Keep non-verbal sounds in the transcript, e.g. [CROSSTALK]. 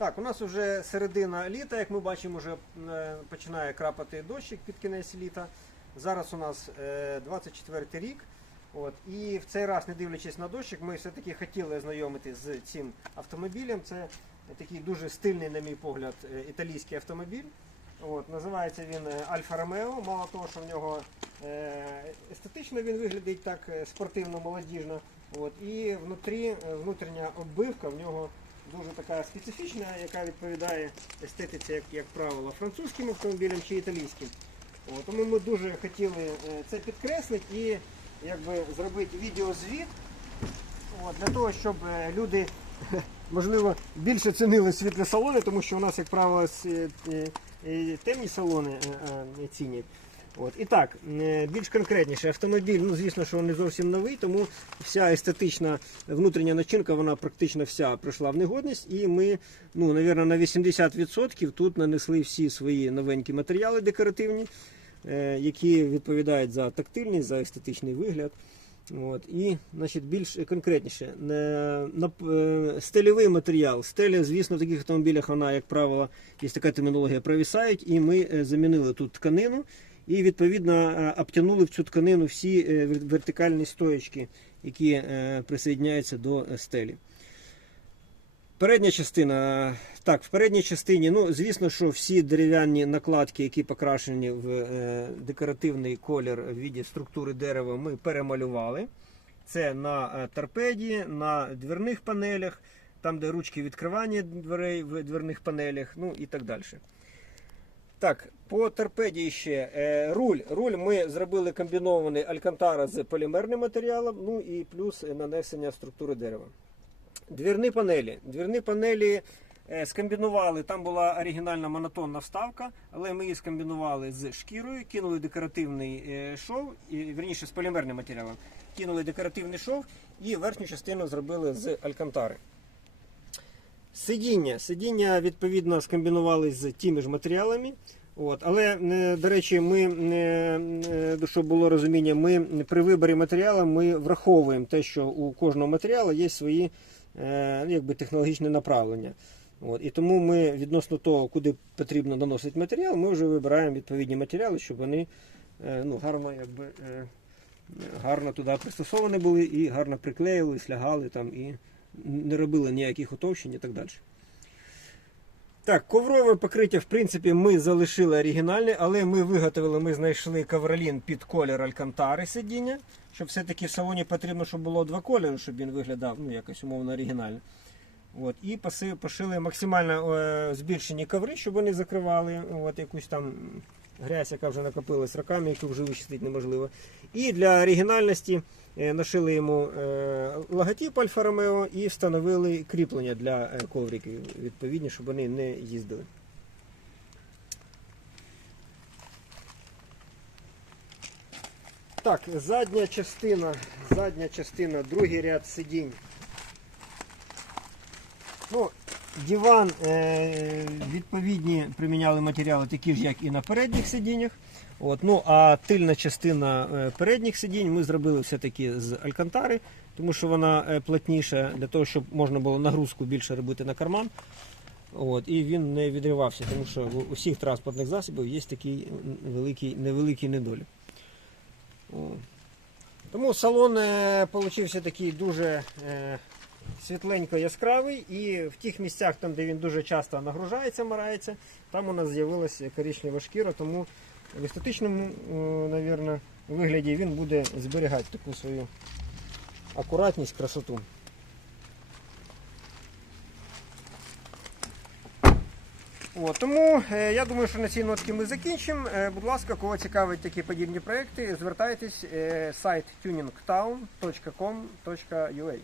Так, у нас вже середина літа, як ми бачимо, вже е, починає крапати дощик під кінець літа. Зараз у нас е, 24 рік. От, і в цей раз, не дивлячись на дощик, ми все-таки хотіли ознайомитись з цим автомобілем. Це такий дуже стильний, на мій погляд, е, італійський автомобіль. От, називається він е, Альфа Ромео. Мало того, що в нього е, естетично він виглядить так е, спортивно, молодіжно. От, і внутрі, е, внутрішня оббивка в нього дуже така специфічна, яка відповідає естетиці, як, як правило, французьким автомобілям чи італійським. От, тому ми дуже хотіли е, це підкреслити і якби, зробити відеозвіт от, для того, щоб е, люди [LAUGHS] можливо більше цінили світлі салони, тому що у нас, як правило, е, темні салони цінять. От. І так, е, більш конкретніше, автомобіль, ну звісно, що не зовсім новий, тому вся естетична внутрішня начинка, вона практично вся прийшла в негодність. І ми, ну, навірно, на 80% тут нанесли всі свої новенькі матеріали декоративні, е, які відповідають за тактильність, за естетичний вигляд. От, і значить, більш конкретніше, е, стельовий матеріал. Стеля, звісно, в таких автомобілях вона, як правило, є така термінологія, провісають, і ми замінили тут тканину і відповідно е, обтянули в цю тканину всі е, вертикальні стоячки, які е, присоединяються до стелі. Передня частина. Так, в передній частині, ну, звісно, що всі дерев'яні накладки, які покрашені в декоративний колір в віді структури дерева, ми перемалювали. Це на торпеді, на дверних панелях, там, де ручки відкривання дверей в дверних панелях, ну і так далі. Так, по торпеді ще е, руль. Руль ми зробили комбінований алькантара з полімерним матеріалом, ну і плюс нанесення структури дерева. Двірні панелі. Двірні панелі е, скомбінували. Там була оригінальна монотонна вставка, але ми її скомбінували з шкірою, кинули декоративний е, шов, і, вірніше з полімерним матеріалом. Кинули декоративний шов і верхню частину зробили з алькантари. Сидіння. Сидіння відповідно скомбінували з тими ж матеріалами. От. Але, е, до речі, ми, е, е, щоб було розуміння, ми при виборі матеріалу ми враховуємо те, що у кожного матеріалу є свої якби, технологічні направлення. От. І тому ми відносно того, куди потрібно наносити матеріал, ми вже вибираємо відповідні матеріали, щоб вони ну, гарно, якби, гарно туди пристосовані були і гарно приклеїлись, лягали там і не робили ніяких утовщень і так далі. Так, коврове покриття, в принципі, ми залишили оригінальне, але ми виготовили, ми знайшли ковролін під колір алькантари сидіння. Щоб все-таки в салоні потрібно, щоб було два кольори, щоб він виглядав ну, якось умовно оригінально. От, і пошили максимально е, збільшені коври, щоб вони закривали от, якусь там грязь, яка вже накопилась роками, яку вже вичистити неможливо. І для оригінальності е, нашили йому е, логотип Альфа Ромео і встановили кріплення для е, ковриків, відповідні, щоб вони не їздили. Так, задня частина, задня частина, другий ряд сидінь. Ну, диван е, відповідні приміняли матеріали такі ж, як і на передніх сидіннях. От, ну, а тильна частина е, передніх сидінь ми зробили все-таки з алькантари, тому що вона е, плотніша для того, щоб можна було нагрузку більше робити на карман. От, і він не відривався, тому що у усіх транспортних засобів є такий великий, невеликий недолік. Тому салон получився такий дуже світленько яскравий, і в тих місцях, там, де він дуже часто нагружається, марається, там у нас з'явилася коричнева шкіра, тому в естетичному, е, навірно, вигляді він буде зберігати таку свою акуратність, красоту. От, тому е, я думаю, що на цій нотці ми закінчимо. Е, будь ласка, кого цікавить такі подібні проекти, звертайтесь е, сайт tuningtown.com.ua